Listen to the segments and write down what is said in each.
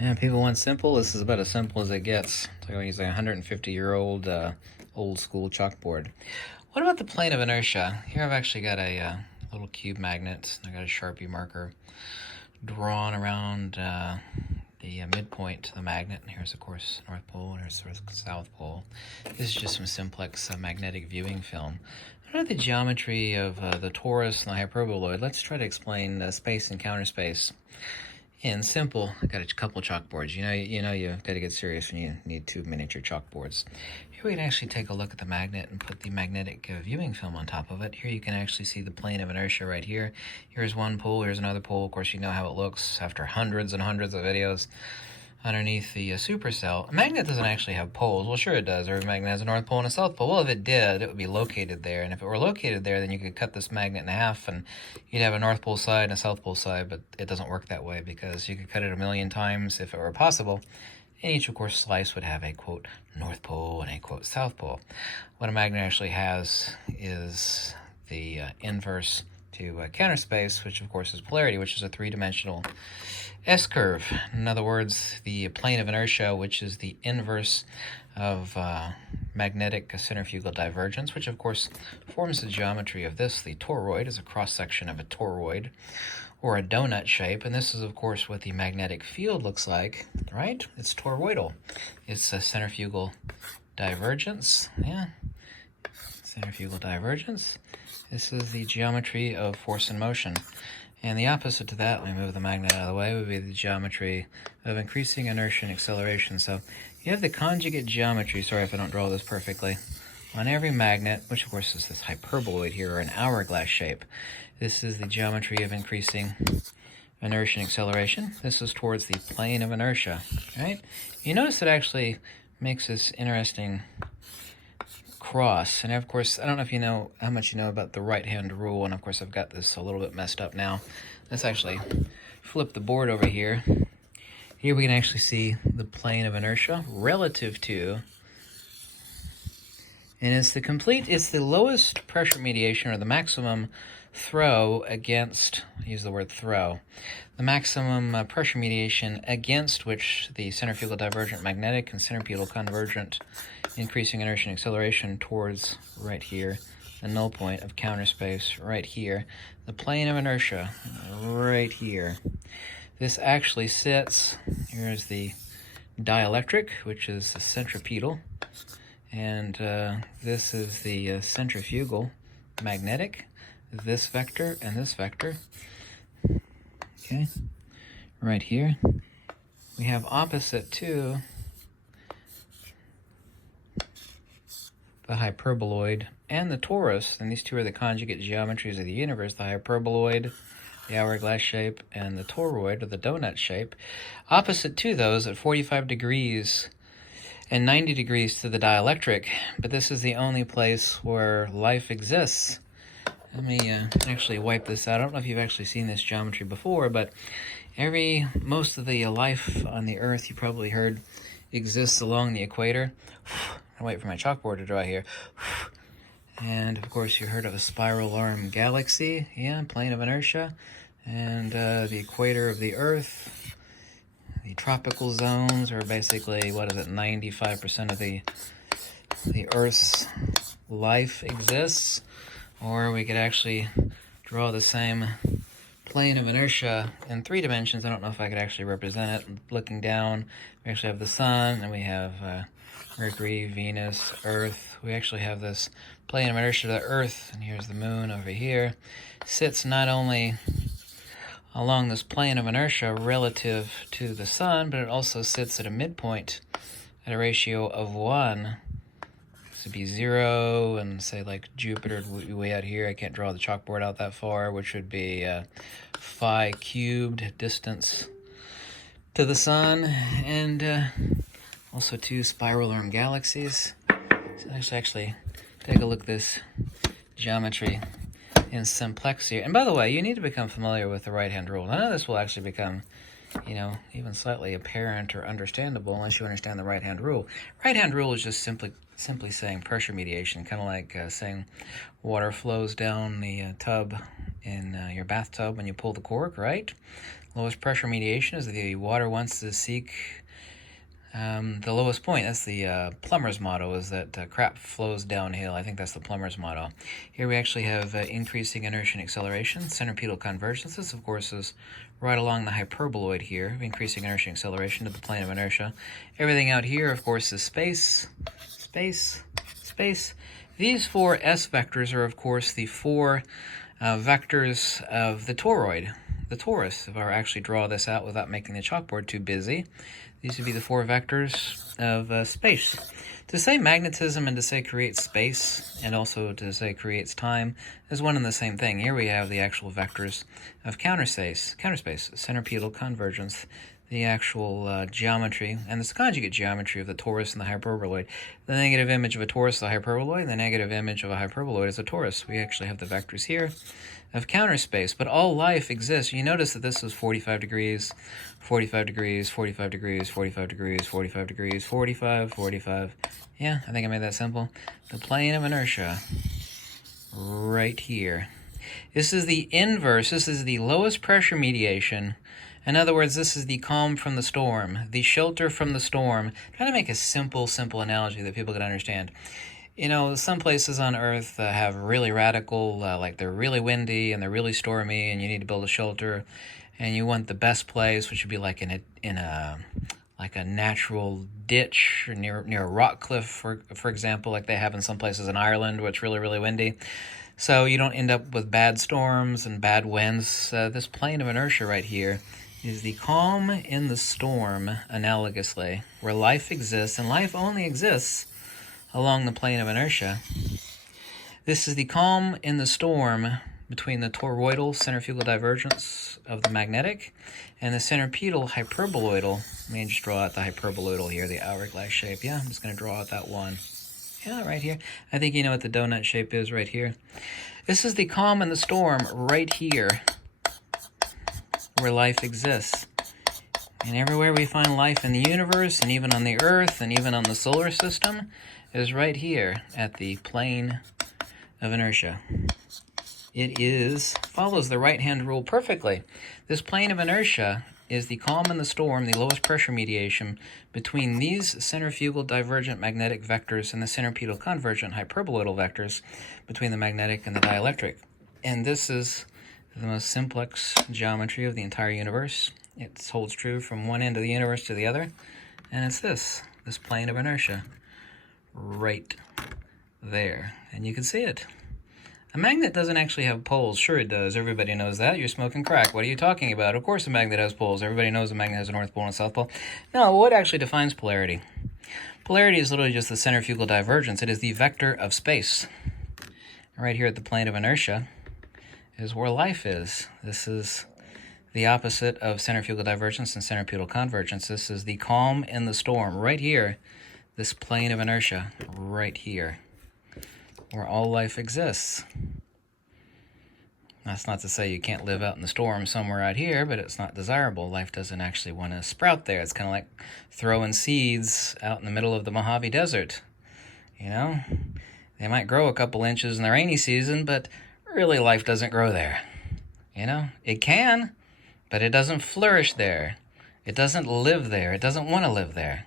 Yeah, people want simple. This is about as simple as it gets. It's like using a 150-year-old old school chalkboard. What about the plane of inertia? Here I've actually got a little cube magnet. I got a Sharpie marker drawn around the midpoint of the magnet. And here's, of course, North Pole, and here's the South Pole. This is just some simplex magnetic viewing film. What about the geometry of the torus and the hyperboloid? Let's try to explain space and counter space. In simple, I got a couple chalkboards. You got to get serious when you need two miniature chalkboards. Here we can actually take a look at the magnet and put the magnetic viewing film on top of it. Here you can actually see the plane of inertia right here. Here's one pole, here's another pole. Of course, you know how it looks after hundreds and hundreds of videos underneath the supercell. A magnet doesn't actually have poles. Well, sure it does. Every magnet has a north pole and a south pole. Well, if it did, it would be located there. And if it were located there, then you could cut this magnet in half and you'd have a north pole side and a south pole side, but it doesn't work that way because you could cut it a million times if it were possible. And each, of course, slice would have a, quote, north pole and a, quote, south pole. What a magnet actually has is the inverse to counter space, which, of course, is polarity, which is a three-dimensional S-curve. In other words, the plane of inertia, which is the inverse of magnetic centrifugal divergence, which, of course, forms the geometry of this. The toroid is a cross-section of a toroid, or a donut shape, and this is, of course, what the magnetic field looks like, right? It's toroidal. It's a centrifugal divergence, yeah, centrifugal divergence. This is the geometry of force and motion. And the opposite to that, let me move the magnet out of the way, would be the geometry of increasing inertia and acceleration. So you have the conjugate geometry, sorry if I don't draw this perfectly, on every magnet, which of course is this hyperboloid here, or an hourglass shape. This is the geometry of increasing inertia and acceleration. This is towards the plane of inertia, right? You notice it actually makes this interesting cross. And of course, I don't know if you know how much you know about the right-hand rule, and of course I've got this a little bit messed up now. Let's actually flip the board over here. Here we can actually see the plane of inertia relative to, and it's the lowest pressure mediation, or the maximum throw against, I use the word throw, the maximum pressure mediation against which the centrifugal divergent magnetic and centripetal convergent increasing inertia and acceleration towards right here, the null point of counter space right here, the plane of inertia right here. This actually sits, here's the dielectric, which is the centripetal, and this is the centrifugal magnetic, this vector and this vector. Okay, right here. We have opposite to the hyperboloid and the torus, and these two are the conjugate geometries of the universe, the hyperboloid, the hourglass shape, and the toroid, or the donut shape. Opposite to those at 45 degrees and 90 degrees to the dielectric, but this is the only place where life exists. Let me actually wipe this out. I don't know if you've actually seen this geometry before, but most of the life on the Earth, you probably heard, exists along the equator. I wait for my chalkboard to dry here. And of course, you heard of a spiral arm galaxy, yeah, plane of inertia, and the equator of the Earth. The tropical zones are basically, 95% of the Earth's life exists. Or we could actually draw the same plane of inertia in 3 dimensions. I don't know if I could actually represent it. Looking down, we actually have the sun, and we have Mercury, Venus, Earth. We actually have this plane of inertia to the Earth, and here's the moon over here. Sits not only along this plane of inertia relative to the sun, but it also sits at a midpoint at a ratio of 1. This would be 0, and say like Jupiter would be way out here. I can't draw the chalkboard out that far, which would be phi cubed distance to the sun, and also 2 spiral arm galaxies. So let's actually take a look at this geometry in simplex here. And by the way, you need to become familiar with the right-hand rule. None of this will actually become, even slightly apparent or understandable unless you understand the right-hand rule. Right-hand rule is just simply saying pressure mediation, kind of like saying water flows down the tub in your bathtub when you pull the cork, right? Lowest pressure mediation is the water wants to seek the lowest point. That's the plumber's motto, is that crap flows downhill. I think that's the plumber's motto. Here we actually have increasing inertia and acceleration. Centripetal convergence. This, of course, is right along the hyperboloid here, increasing inertia and acceleration to the plane of inertia. Everything out here, of course, is space, space, space. These four S vectors are, of course, the four vectors of the toroid, the torus. If I were to actually draw this out without making the chalkboard too busy, these would be the four vectors of space. To say magnetism and to say creates space, and also to say creates time, is one and the same thing. Here we have the actual vectors of counterspace, centripetal convergence, the actual geometry, and this conjugate geometry of the torus and the hyperboloid. The negative image of a torus is a hyperboloid, the negative image of a hyperboloid is a torus. We actually have the vectors here of counterspace, but all life exists. You notice that this is 45 degrees, 45 degrees, 45 degrees, 45 degrees, 45 degrees, 45, 45. Yeah, I think I made that simple. The plane of inertia, right here. This is the inverse. This is the lowest pressure mediation. In other words, this is the calm from the storm, the shelter from the storm. Trying to make a simple analogy that people can understand. You know, some places on Earth have really radical, like they're really windy and they're really stormy, and you need to build a shelter, and you want the best place, which would be like in a natural ditch or near a rock cliff, for example, like they have in some places in Ireland, where it's really windy. So you don't end up with bad storms and bad winds. This plane of inertia right here is the calm in the storm, analogously, where life exists, and life only exists along the plane of inertia. This is the calm in the storm between the toroidal centrifugal divergence of the magnetic and the centripetal hyperboloidal. Let me just draw out the hyperboloidal here, the hourglass shape. Yeah, I'm just going to draw out that one. Yeah, right here. I think you know what the donut shape is right here. This is the calm in the storm right here, where life exists. And everywhere we find life in the universe, and even on the Earth, and even on the solar system, is right here at the plane of inertia. It follows the right-hand rule perfectly. This plane of inertia is the calm in the storm, the lowest pressure mediation between these centrifugal divergent magnetic vectors and the centripetal convergent hyperboloidal vectors between the magnetic and the dielectric. And this is the most simplex geometry of the entire universe. It holds true from one end of the universe to the other, and it's this plane of inertia right there, and you can see it. A magnet doesn't actually have poles. Sure it does. Everybody knows that. You're smoking crack. What are you talking about? Of course a magnet has poles. Everybody knows a magnet has a north pole and a south pole. No, what actually defines polarity? Polarity is literally just the centrifugal divergence. It is the vector of space. Right here at the plane of inertia is where life is. This is the opposite of centrifugal divergence and centripetal convergence. This is the calm in the storm. Right here, this plane of inertia, right here, where all life exists. That's not to say you can't live out in the storm somewhere out here, but it's not desirable. Life doesn't actually want to sprout there. It's kind of like throwing seeds out in the middle of the Mojave Desert. You know, they might grow a couple inches in the rainy season, but really life doesn't grow there. You know, it can, but it doesn't flourish there. It doesn't live there. It doesn't want to live there.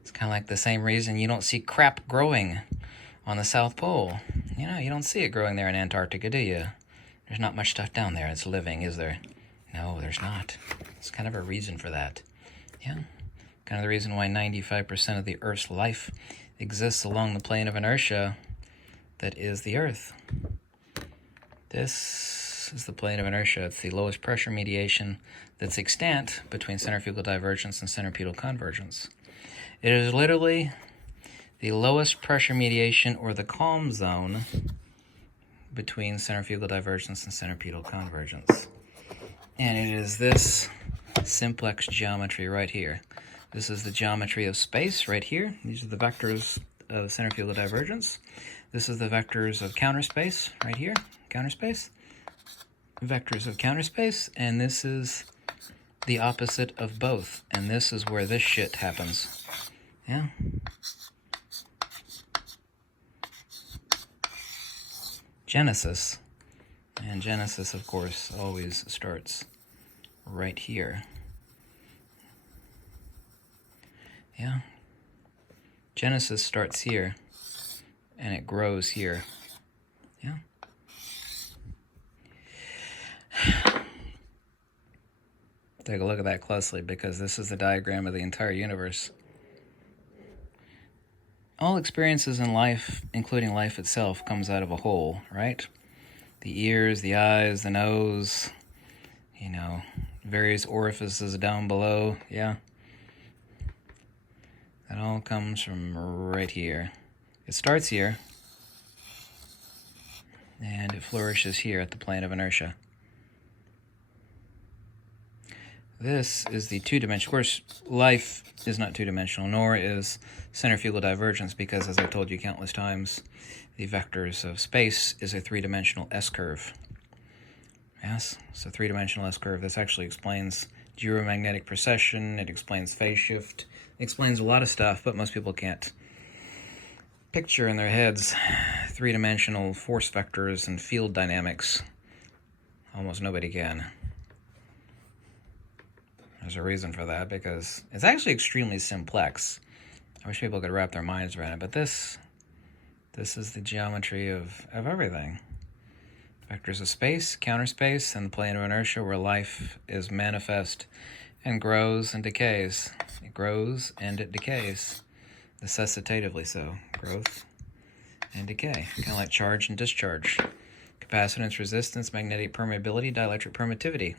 It's kind of like the same reason you don't see crap growing on the South Pole. You know, you don't see it growing there in Antarctica, do you? There's not much stuff down there that's living, is there? No, there's not. It's kind of a reason for that. Yeah, kind of the reason why 95% of the Earth's life exists along the plane of inertia that is the Earth. This is the plane of inertia. It's the lowest pressure mediation that's extant between centrifugal divergence and centripetal convergence. It is literally the lowest pressure mediation, or the calm zone, between centrifugal divergence and centripetal convergence. And it is this simplex geometry right here. This is the geometry of space right here. These are the vectors of centrifugal divergence. This is the vectors of counterspace right here, counterspace. Vectors of counterspace, and this is the opposite of both. And this is where this shit happens. Yeah. Genesis. And Genesis, of course, always starts right here. Yeah. Genesis starts here, and it grows here. Yeah. Take a look at that closely, because this is the diagram of the entire universe. All experiences in life, including life itself, comes out of a whole, right? The ears, the eyes, the nose, various orifices down below, yeah. That all comes from right here. It starts here, and it flourishes here at the plane of inertia. This is the two-dimensional. Of course, life is not two-dimensional, nor is centrifugal divergence, because, as I told you countless times, the vectors of space is a three-dimensional S-curve. Yes, it's a three-dimensional S-curve. This actually explains geomagnetic precession, it explains phase shift, it explains a lot of stuff, but most people can't picture in their heads three-dimensional force vectors and field dynamics. Almost nobody can. There's a reason for that, because it's actually extremely simplex. I wish people could wrap their minds around it, but this is the geometry of everything. Vectors of space, counter space, and the plane of inertia, where life is manifest and grows and decays. It grows and it decays. Necessitatively so. Growth and decay. Kind of like charge and discharge. Capacitance, resistance, magnetic permeability, dielectric permittivity.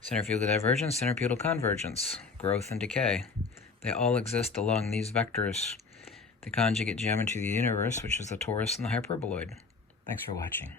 Centrifugal divergence, centripetal convergence, growth and decay. They all exist along these vectors, the conjugate geometry of the universe, which is the torus and the hyperboloid. Thanks for watching.